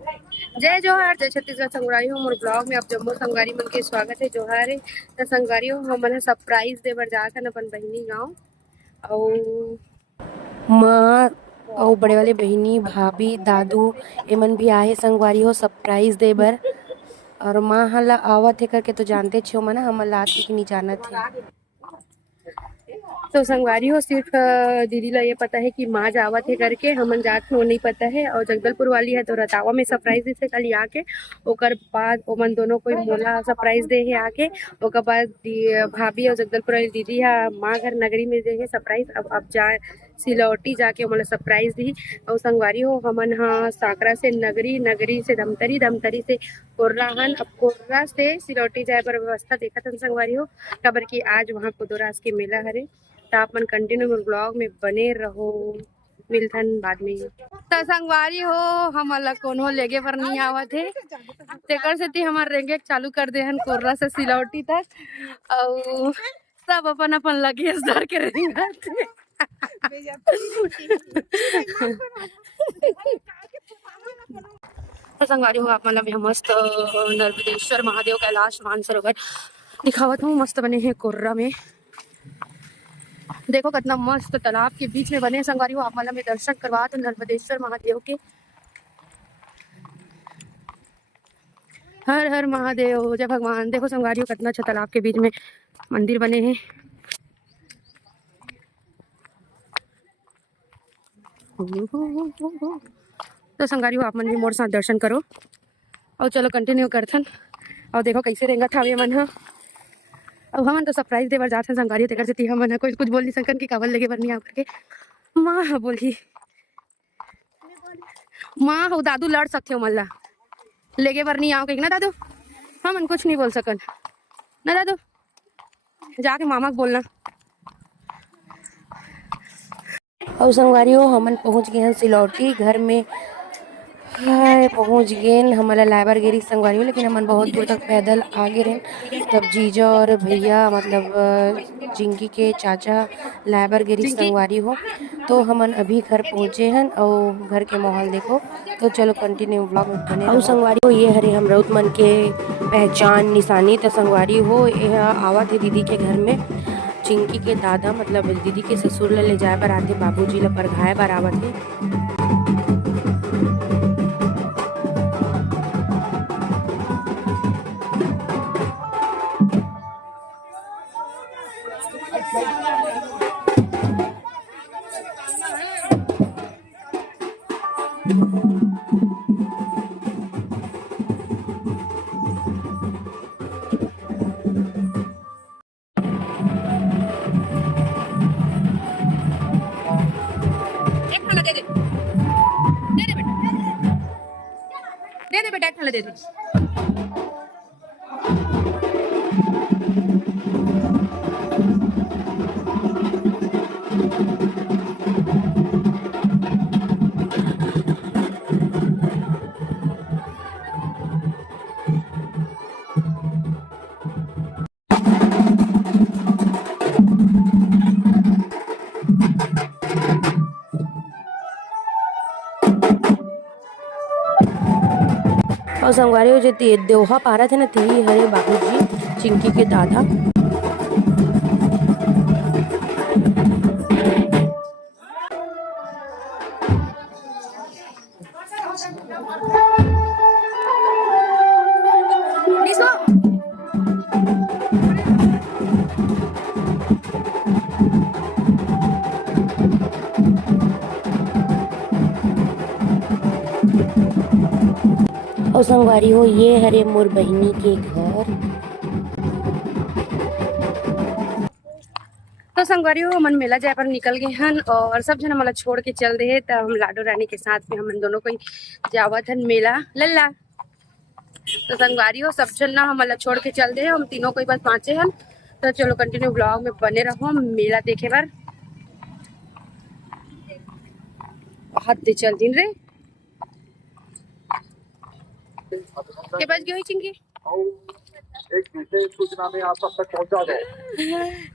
जय जोहार, जय छत्तीसगढ़। संगवारी हो मोर ब्लॉग में आप जम्मो संगवारी मन के स्वागत है। जोहार है तो संगवारी हो हमन सरप्राइज देबर जाथन अपन बहिनी गाँव और माँ और बड़े वाले बहिनी भाभी दादू एमन भी आए संगवारी हो सरप्राइज देबर। और माँ हला आवत है करके तो जानते छो मन हमन लात कि नहीं जानत है। तो संगवारी हो सिर्फ दीदी ला ये पता है कि माँ जावत है करके, हमन जात वो नहीं पता है। और जगदलपुर वाली है तो रतावा में सरप्राइज दे कल आके, ओकर बाद ओमन दोनों कोई मोला सरप्राइज दे है आके। ओकर बाद भाभी और जगदलपुर वाली दीदी है माँ घर नगरी में दे है सरप्राइज। अब जा सिलौटी जाके मोला सरप्राइज दी। और संगवारी हो हमन हाँ साकरा से नगरी, नगरी से धमतरी, धमतरी से कोर्रा हन। अब कोर्रा से सिलौटी जाए पर व्यवस्था देखा था संगवारी हो, खबर की आज वहाँ कुदोरास के मेला हरे। तो आप मन कंटिन्यू ब्लॉग में बने रहो, मिलथन बाद में। तो संगवारी हो हमला कोनो लेगे पर नहीं आवत है, तेकर सेती हमार रेंगे चालू कर दे हन कोर्रा से सिलौटी तक। और सब अपन अपन लगे धर के रेंगत तो संगवारी हो आप मतलब मस्त नर्मदेश्वर महादेव कैलाश मानसरोवर दिखावत हूँ। मस्त बने हैं कोर्रा में, देखो कितना मस्त तालाब के बीच में बने संगवारी हो। आप मतलब में दर्शन करवा तो नर्मदेश्वर महादेव के। हर हर महादेव जय भगवान। देखो संगवारी हो कितना अच्छा तालाब के बीच में मंदिर बने हैं। तो संगवारी हो आप मन भी मोर साथ दर्शन करो और चलो कंटिन्यू करथन। और देखो कैसे रेंगत हवे मन ह। अब हमन तो सरप्राइज देवर जाथन संगवारी तेकर सेती हमन कोई कुछ बोल नहीं सकन कि कावल लेगे बर नहीं आकर के। माँ ह बोली माँ हो दादू लड़ सकते हो मल्ला लेगे बर नहीं आओ कहीं ना दादू, हमन कुछ नहीं बोल सकन ना दादू, जाके मामा को बोलना। और संगवारी हो हमन पहुंच गए हैं सिलौटी घर में। हाय पहुंच गए हमारा लाइबर गिरी संगवारी हो, लेकिन हमन बहुत दूर तक पैदल आगे रहे। तब जीजा और भैया मतलब जिंकी के चाचा लाइबर गिरी संगवारी हो। तो हमन अभी घर पहुंचे हैं और घर के माहौल देखो। तो चलो कंटिन्यू ब्लॉग में बने रहो। संगवारी हो ये हरे हम रउत मन के पहचान निशानी। तो संगवारी हो यह आवत है दीदी के घर में। चिंकी के दादा मतलब दीदी के ससुर ले जाए बर आते, बाबूजी ला परघाए बर आवत है। दे दे बेटा, दे दे। और संगवारी हो जो देवहा पारा थे ना ती हरे बाबूजी चिंकी के दादा। और संगवारी हो ये हरे मोर बहिनी के घर। तो संगवारी हो हमन मेला जाए पर निकल गए हन और सब जन हमारा छोड़ के चल रहे। तो हम लाडो रानी के साथ में हमन दोनों कोई जावत हन मेला लल्ला। तो संगवारी हो सब जन ना हमारा छोड़ के चल दे, हम तीनों कोई बस पाँचे हन। तो चलो कंटिन्यू ब्लॉग में बने रहो मेला देखे बर। बहुत चल दिन रे के बज गई चिंकी एक विशेष सूचना में आप सब तक पहुंचा दे।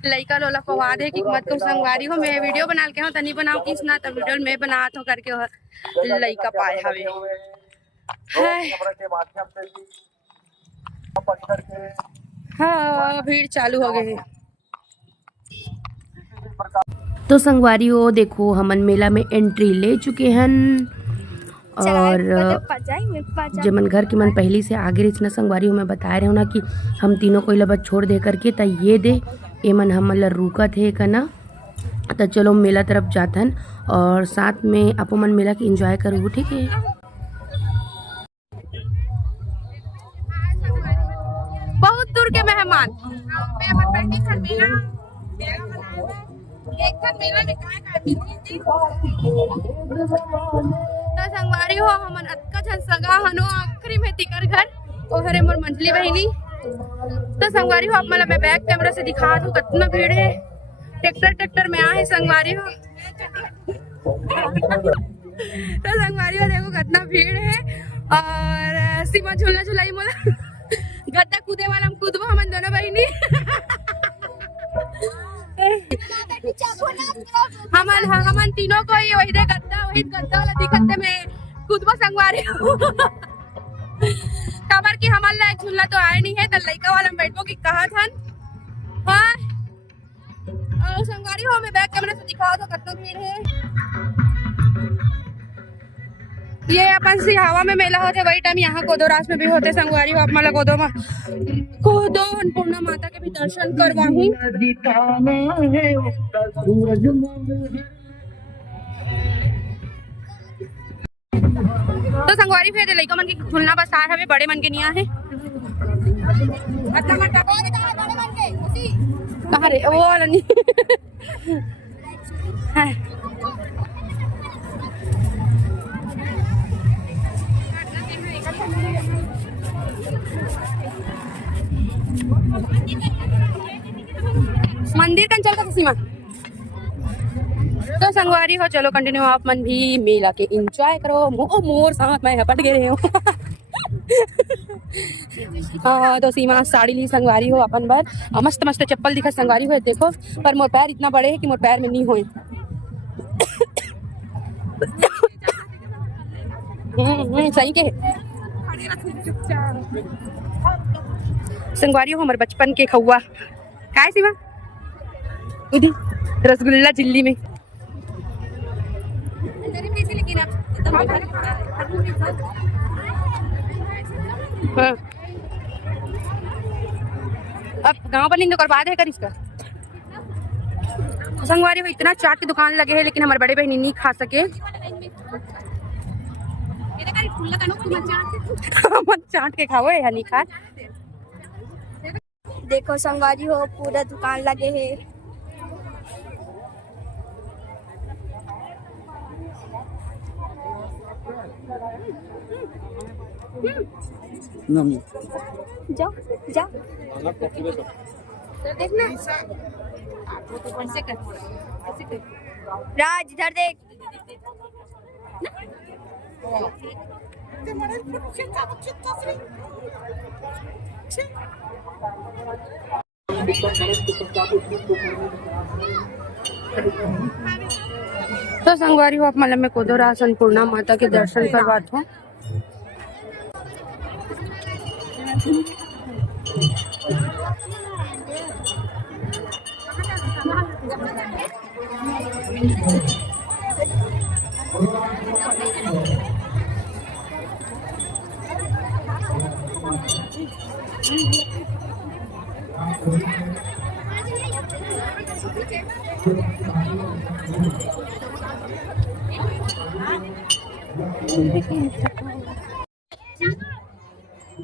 लइका लोला पवा दे कि मत तुम संगवारी हो मैं वीडियो बना के हो तनी बनाओ किस ना तो वीडियो में बना तो करके लइका पाए हवे। कैमरे के माध्यम से भी परिसर के हाँ भीड़ चालू हो गए है। किसी भी प्रकार तो संगवारियों देखो हमन मेला में एंट्री ले चुके हैं और जमन घर के मन पहली से आगे रिचना संगवारी मैं बताए रहे हो ना कि हम तीनों को इलाबा छोड़ दे करके त ये दे ये मन हमन ला रुका थे कना तो चलो मेला तरफ जातन और साथ में आपो मन मेला के एंजॉय करो ठीक है। बहुत दूर के मेहमान संगवारी हो हमन अतका झन सगा हनो आखिरी में तिकर घर ओहरे मोर मंझली बहिनी। तो संगवारी हो आप मला मैं बैक कैमरा से दिखा दूं कितना भीड़ है। ट्रैक्टर में आए संगवारी हो तो संगवारी हो देखो कितना भीड़ है और सीमा झूलना झुलाई मोला गद्दा कूदे वाला हम कूदबो हमन दोनों बहिनी हमन तीनों को ही वही गद्दा वाला दिखते में कूदबो संगवारी खबर की हमार ला झूलना तो आए नहीं है तो लड़का वाला में बैठबो की कहा था हाँ और संगवारी हो मैं बैक कैमरा से दिखाओ तो कितना भीड़ है। ये अपन सिहावा में मेला होते वही टाइम यहाँ कोदोरास में भी होते संगवारी हो आप मला कोदो अन्नपूर्णा माता के भी दर्शन करवाऊं। तो संगवारी फिर लइका मन के झूलना बस आ हवे बड़े मन के निया है कहाँ रे वो वाला नहीं मंदिर कन चल का सीमा। तो संगवारी हो चलो कंटिन्यू आप मन भी मेला के एंजॉय करो मोर साथ मैं हपट गए रहे हूँ हाँ तो सीमा साड़ी ली संगवारी हो अपन बार मस्त मस्त चप्पल दिखा संगवारी हो देखो पर मोर पैर इतना बड़े है कि मोर पैर में नहीं होए सही के संगवारी हो हमारे बचपन के खौआ काय सीमा उदी रसगुल्ला चिल्ली में हाँ। अब गांव बनेंगे और बाद है कर इसका संगवारी में इतना चाट की दुकान लगे हैं लेकिन हमारे बड़े बहन नहीं खा सके मत चाट के खाओ या नहीं खा। देखो संगवारी हो पूरा दुकान लगे है जाओ जाओ देखना राज इधर देख तो संगवारी हो आप मतलब में कोदोरास अन्नपूर्णा माता के दर्शन करवात हो।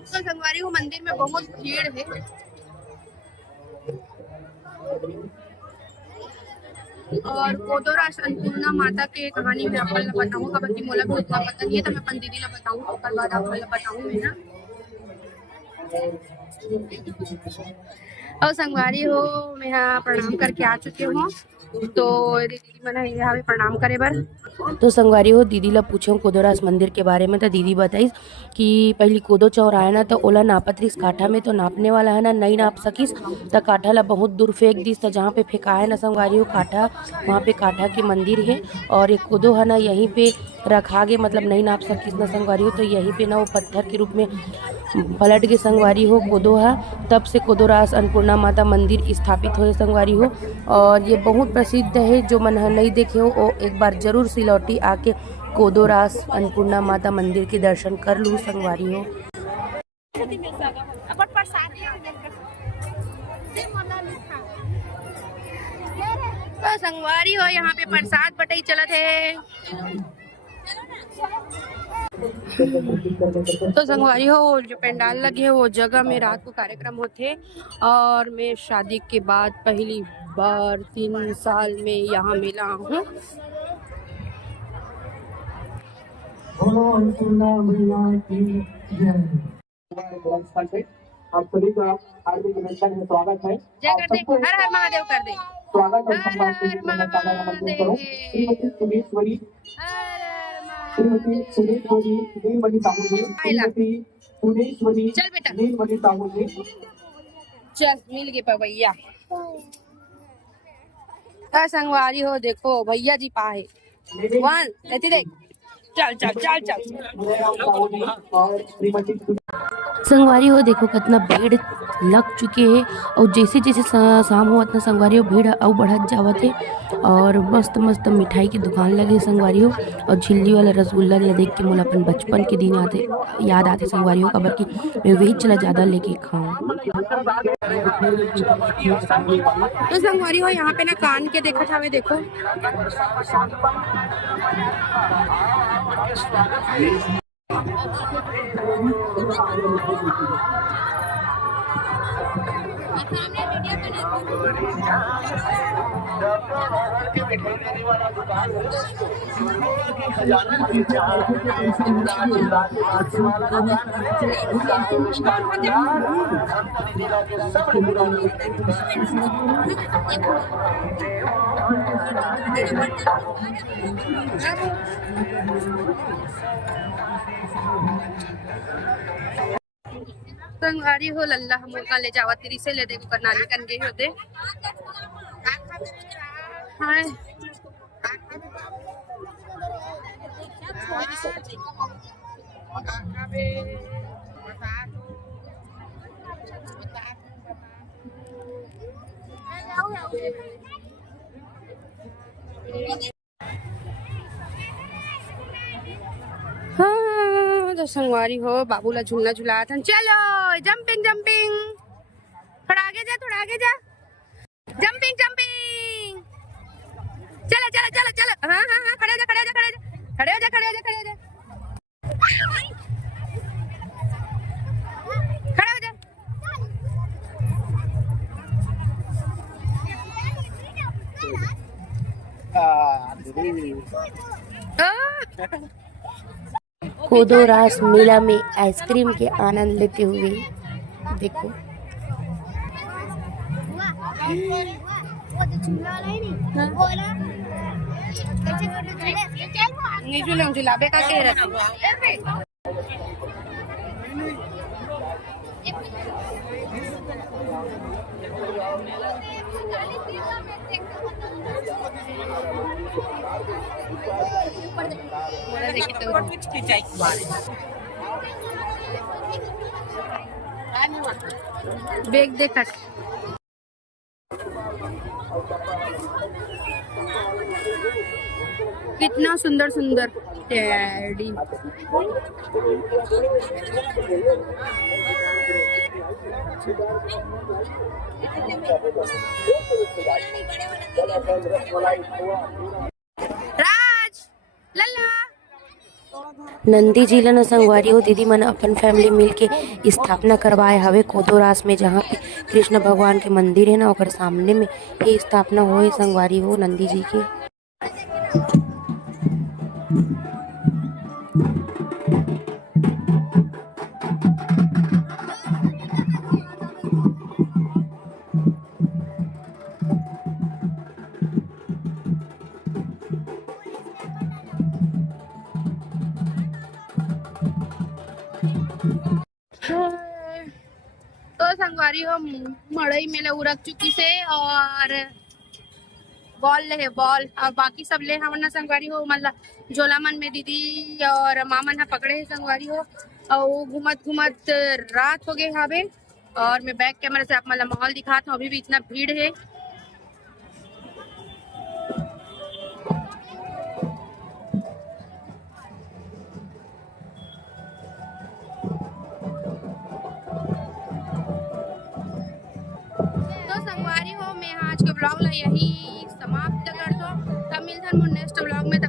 तो संगवारी हो मंदिर में बहुत भीड़ है और कोदोरास अन्नपूर्णा माता के कहानी में आपको बताऊँ खबर की मोला भी उतना पता नहीं है तो मैं अपन दीदी ला बताऊँ उसके बाद आपको बताऊँ मैं ना। और संगवारी हो मैं यहाँ प्रणाम करके आ चुके हूँ तो दीदी मैंने यहाँ पे प्रणाम करे बर। तो संगवारी हो दीदी ला पूछो कोदोरास मंदिर के बारे में। तो दीदी बताइस कि पहली कोदो चौर आए ना तो ओला नापत रहीस काठा में, तो नापने वाला है ना नहीं नाप सकिस तो काठा ला बहुत दूर फेंक दिस। तो जहाँ पे फेंका है ना संगवारी हो काठा, वहाँ पे काठा के मंदिर है और एक कोदो है ना यहीं पे रखा गे, मतलब नहीं नाप सकिस ना संगवारी हो। तो यहीं पे ना वो पत्थर के रूप में पलट के संगवारी हो कोदो है। तब से कोदोरास अन्नपूर्णा माता मंदिर स्थापित हुए संगवारी हो। और ये बहुत प्रसिद्ध है, जो मन नहीं देखे हो वो एक बार जरूर सिलौटी आके कोदोरास अन्नपूर्णा माता मंदिर के दर्शन कर लूँ संगवारी हो। तो संगवारी हो यहाँ पे प्रसाद बटाई चलत है। तो संगवारी हो जो पंडाल लगे है वो जगह में रात को कार्यक्रम होते, और मैं शादी के बाद पहली बार 3 साल में यहाँ मिला हूँ। आप सभी का हार्दिक अभिनंदन है, स्वागत है। जय कर दे, हर हर महादेव कर दे। स्वागत है, हर हर महादेव। श्रीमती सुरेश्वरी, चल बेटा, नीलमणि साहू जी, चल मिल गए भैया। संगवारी हो देखो भैया जी पाए वन लेती देख, चल चल चल चल। और श्रीमती संगवारी हो देखो कितना भीड़ लग चुके हैं, और जैसे जैसे शाम हो उतना संगवारी हो भीड़ और बढ़त जावत है। और मस्त मस्त मिठाई की दुकान लगे संगवारी हो, और झिल्ली वाला रसगुल्ला ला देख के मोला अपन बचपन के दिन याद आते संगवारी हो, खबर की मैं वही चला ज़्यादा लेके खाऊं। तो संगवारी हो यहाँ पे ना कान के देखा था, देखो संगवारी हो लल्ला हम का ले जावा तिरी से ले देखो करनाली कन गए होते। हाय हाँ तो संगवारी हो बाबूला झूलना झुला था। चलो जंपिंग जंपिंग, थोड़ा आगे जा, थोड़ा आगे जा, जंपिंग जंपिंग, चलो चलो चलो चलो। हाँ हाँ हाँ, खड़े हो जा खड़े हो जा खड़े हो जा खड़े हो जा खड़े हो जा खड़े हो जा खड़े हो जा। कोदोरास मेला में आइसक्रीम के आनंद लेते हुए देखो। झुलाबे का कह रहा था। बेग देखा कितना सुंदर सुंदर टेडी। राज लल्ला नंदी जी ला संगवारी हो दीदी मन अपन फैमिली मिल के स्थापना करवाए हवे कोदोरास में, जहाँ पे कृष्ण भगवान के मंदिर है ना ओकर सामने में ये स्थापना होए संगवारी हो नंदी जी के। तो संगवारी हो मड़ई में उरक चुकी से और बॉल ले बॉल और बाकी सब ले हमन संगवारी हो मतलब झोला मन में दीदी और मामन हा पकड़े है संगवारी हो और घूमत घूमत रात हो गए हावे और मैं बैक कैमरा से आप मतलब माहौल दिखाता हूँ। अभी भी इतना भीड़ है। तो संगवारी हो मैं आज के ब्लॉग ला यही समाप्त कर दो। तब मिलता हूँ नेक्स्ट ब्लॉग में।